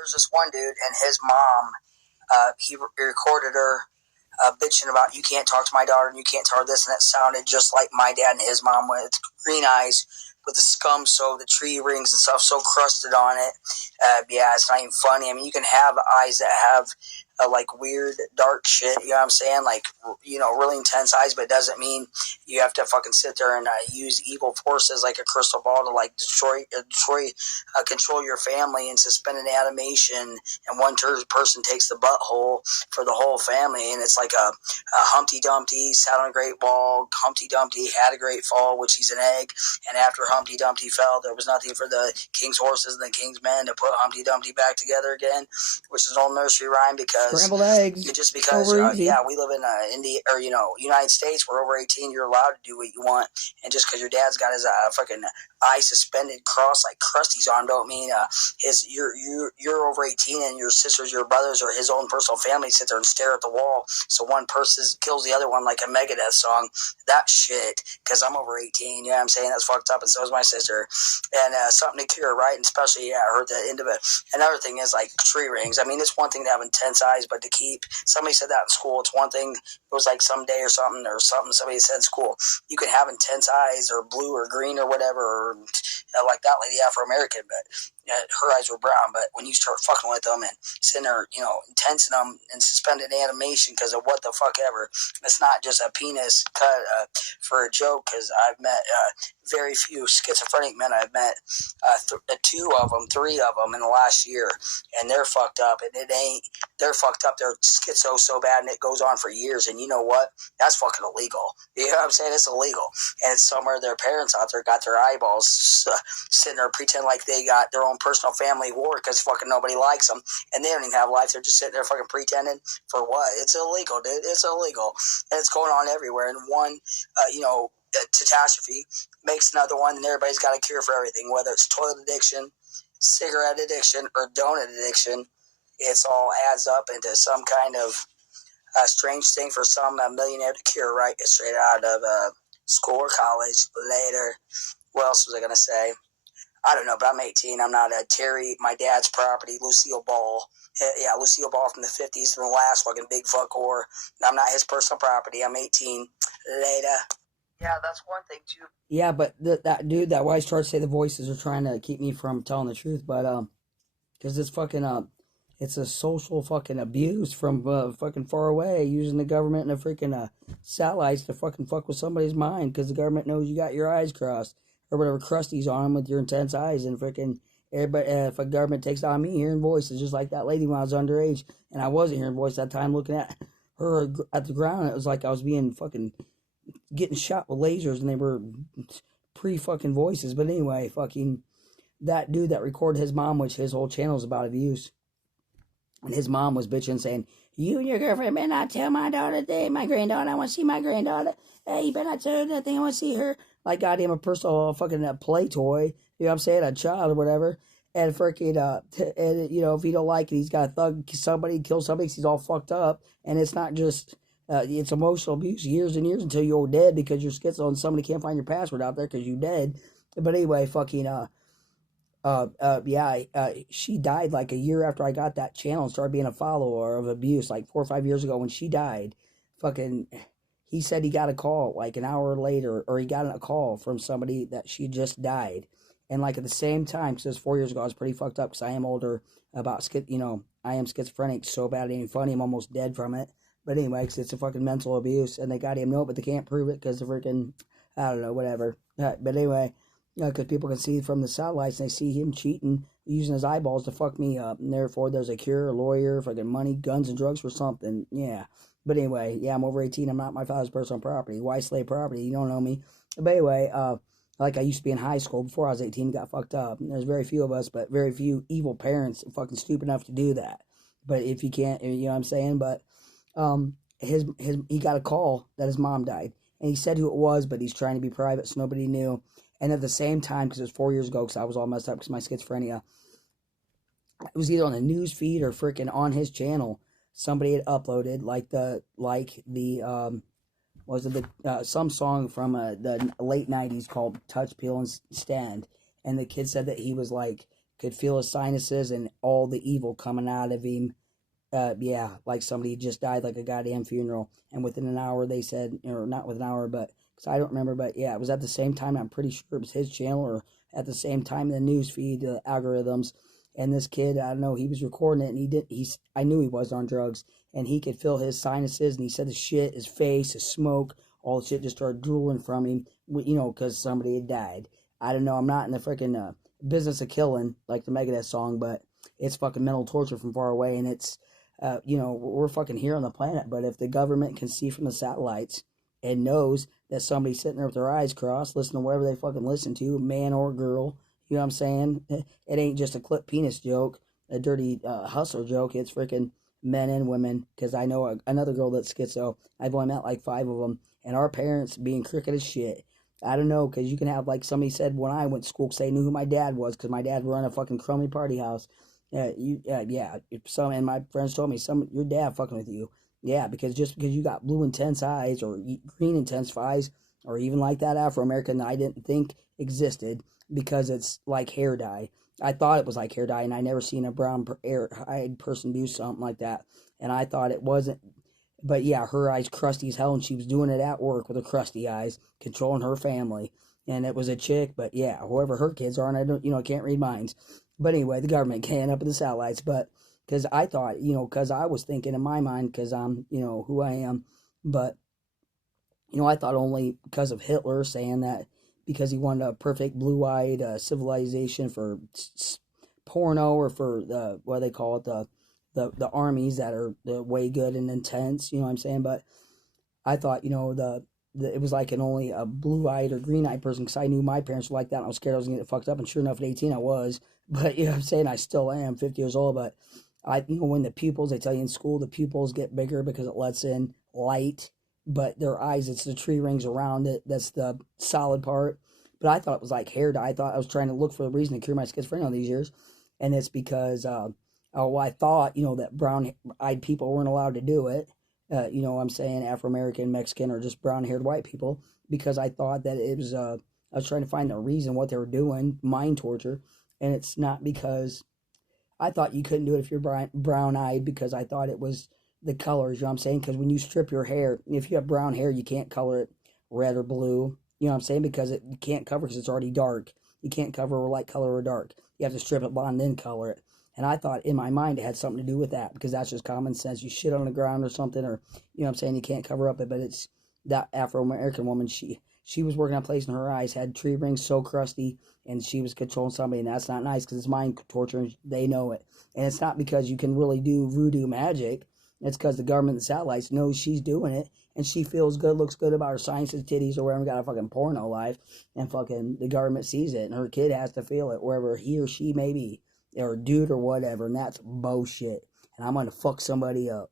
There's this one dude and his mom. He recorded her bitching about, you can't talk to my daughter and you can't tell her this, and that sounded just like my dad and his mom with green eyes, with the scum, so the tree rings and stuff so crusted on it. Yeah, it's not even funny. I mean, you can have eyes that have like weird dark shit, you know what I'm saying, like, you know, really intense eyes, but it doesn't mean you have to fucking sit there and use evil forces like a crystal ball to like control your family and suspend an animation, and one person takes the butthole for the whole family, and it's like a Humpty Dumpty sat on a great wall, Humpty Dumpty had a great fall, which he's an egg, and after Humpty Dumpty fell, there was nothing for the king's horses and the king's men to put Humpty Dumpty back together again, which is an old nursery rhyme, because scrambled eggs. just because yeah, we live in India, or you know, United States, we're over 18, you're allowed to do what you want, and just because your dad's got his fucking eye suspended cross like Krusty's arm don't mean you're over 18 and your sisters, your brothers, or his own personal family sit there and stare at the wall, so one person kills the other one like a Megadeth song. That shit, because I'm over 18, you know what I'm saying, that's fucked up, and so is my sister, and something to cure, right? And especially, yeah, I heard the end of it. Another thing is like tree rings. I mean, it's one thing to have intense eyes, but to keep, somebody said that in school, it's one thing, it was like someday or something somebody said in school, you can have intense eyes or blue or green or whatever, or like that lady, Afro-American, but her eyes were brown, but when you start fucking with them and sitting there, you know, intensing them and suspended animation because of what the fuck ever, it's not just a penis cut for a joke, because I've met very few schizophrenic men. I've met three of them in the last year, and they're fucked up, and they're fucked up, they're schizo so bad, and it goes on for years, and you know what? That's fucking illegal. You know what I'm saying? It's illegal, and it's somewhere their parents out there got their eyeballs sitting there pretending like they got their own personal family war because fucking nobody likes them, and they don't even have life. They're just sitting there fucking pretending for what? It's illegal, dude. It's illegal, and it's going on everywhere. And one, catastrophe makes another one, and everybody's got a cure for everything, whether it's toilet addiction, cigarette addiction, or donut addiction. It's all adds up into some kind of strange thing for some millionaire to cure, right? It's straight out of school or college later. What else was I going to say? I don't know, but I'm 18. I'm not Terry, my dad's property, Lucille Ball. Yeah, Lucille Ball from the 50s, from the last fucking big fuck whore. I'm not his personal property. I'm 18. Later. Yeah, that's one thing, too. Yeah, but that dude, that wise trying to say the voices are trying to keep me from telling the truth, but, because it's fucking, it's a social fucking abuse from fucking far away, using the government and the freaking satellites to fucking fuck with somebody's mind, because the government knows you got your eyes crossed, or whatever, Krusty's on them with your intense eyes, and freaking everybody, if a government takes on me hearing voices, just like that lady when I was underage, and I wasn't hearing voices at that time, looking at her at the ground, it was like I was being fucking getting shot with lasers, and they were pre-fucking voices. But anyway, fucking that dude that recorded his mom, which his whole channel is about abuse, and his mom was bitching, saying, you and your girlfriend better not tell my daughter that, my granddaughter, I want to see my granddaughter. Hey, you better not tell her nothing, I want to see her. Like goddamn a personal fucking play toy, you know what I'm saying, a child or whatever. And freaking, and you know, if he don't like it, he's got to thug somebody, kill somebody, because he's all fucked up. And it's not just, it's emotional abuse, years and years until you're dead because you're schizo and somebody can't find your password out there because you dead. But anyway, fucking, she died like a year after I got that channel and started being a follower of abuse, like 4 or 5 years ago when she died. Fucking, he said he got a call like an hour later, or he got a call from somebody that she just died. And like at the same time, because it was 4 years ago, I was pretty fucked up because I am older about, I am schizophrenic so bad it ain't funny. I'm almost dead from it. But anyway, because it's a fucking mental abuse, and they got him know it, but they can't prove it because the freaking, I don't know, whatever. But anyway, because people can see from the satellites, and they see him cheating, using his eyeballs to fuck me up, and therefore there's a cure, a lawyer, fucking money, guns, and drugs for something. Yeah. But anyway, yeah, I'm over 18. I'm not my father's personal property. Why slave property? You don't know me. But anyway, like I used to be in high school before I was 18, got fucked up. And there's very few of us, but very few evil parents fucking stupid enough to do that. But if you can't, you know what I'm saying? But he got a call that his mom died. And he said who it was, but he's trying to be private so nobody knew. And at the same time, because it was 4 years ago, because I was all messed up because of my schizophrenia, it was either on the news feed or freaking on his channel. Somebody had uploaded some song from the late 90s called Touch, Peel, and Stand. And the kid said that he was like could feel his sinuses and all the evil coming out of him. Yeah, like somebody just died, like a goddamn funeral. And within an hour, they said, or not within an hour, but because I don't remember, but yeah, it was at the same time. I'm pretty sure it was his channel, or at the same time in the news feed, the algorithms. And this kid, I don't know, he was recording it, and I knew he was on drugs, and he could feel his sinuses, and he said his shit, his face, his smoke, all the shit just started drooling from him, because somebody had died. I don't know, I'm not in the freaking business of killing, like the Megadeth song, but it's fucking mental torture from far away, and it's, we're fucking here on the planet, but if the government can see from the satellites and knows that somebody's sitting there with their eyes crossed, listening to whatever they fucking listen to, man or girl, you know what I'm saying? It ain't just a clip penis joke, a dirty hustler joke. It's freaking men and women, because I know another girl that's schizo. I've only met like 5 of them, and our parents being crooked as shit. I don't know, because you can have, like somebody said when I went to school, because they knew who my dad was, because my dad ran a fucking crummy party house. And my friends told me, your dad fucking with you. Yeah, because just because you got blue intense eyes or green intense eyes, or even like that Afro-American that I didn't think existed, because it's like hair dye. I thought it was like hair dye, and I never seen a brown-eyed person do something like that. And I thought it wasn't. But yeah, her eyes crusty as hell, and she was doing it at work with her crusty eyes, controlling her family. And it was a chick, but yeah, whoever her kids are, and I can't read minds. But anyway, the government can up in the satellites, but because I thought, because I was thinking in my mind, because I'm, who I am, but, I thought only because of Hitler saying that, because he wanted a perfect blue-eyed civilization for porno, or for the, what do they call it, the armies that are way good and intense, you know what I'm saying? But I thought, it was like only a blue-eyed or green-eyed person, because I knew my parents were like that, and I was scared I was going to get fucked up, and sure enough, at 18 I was. But, you know what I'm saying? I still am 50 years old, but when the pupils, they tell you in school, the pupils get bigger because it lets in light, but their eyes, it's the tree rings around it, that's the solid part. But I thought it was like hair dye. I thought I was trying to look for a reason to cure my schizophrenia all these years, and it's because, I thought, that brown-eyed people weren't allowed to do it. I'm saying Afro-American, Mexican, or just brown-haired white people, because I thought that it was, I was trying to find the reason what they were doing, mind torture, and it's not because, I thought you couldn't do it if you're brown-eyed, because I thought it was the colors, you know what I'm saying? Because when you strip your hair, if you have brown hair, you can't color it red or blue, you know what I'm saying? Because you can't cover, because it's already dark. You can't cover a light color or dark. You have to strip it blonde, then color it. And I thought in my mind it had something to do with that, because that's just common sense. You shit on the ground or something, or, you know what I'm saying, you can't cover up it. But it's that Afro-American woman, she was working on a place in her eyes, had tree rings so crusty, and she was controlling somebody, and that's not nice, because it's mind torture, and they know it. And it's not because you can really do voodoo magic. It's because the government and the satellites knows she's doing it, and she feels good, looks good about her sciences, titties, or wherever, got a fucking porno life, and fucking the government sees it, and her kid has to feel it, wherever he or she may be, or dude or whatever, and that's bullshit. And I'm gonna fuck somebody up.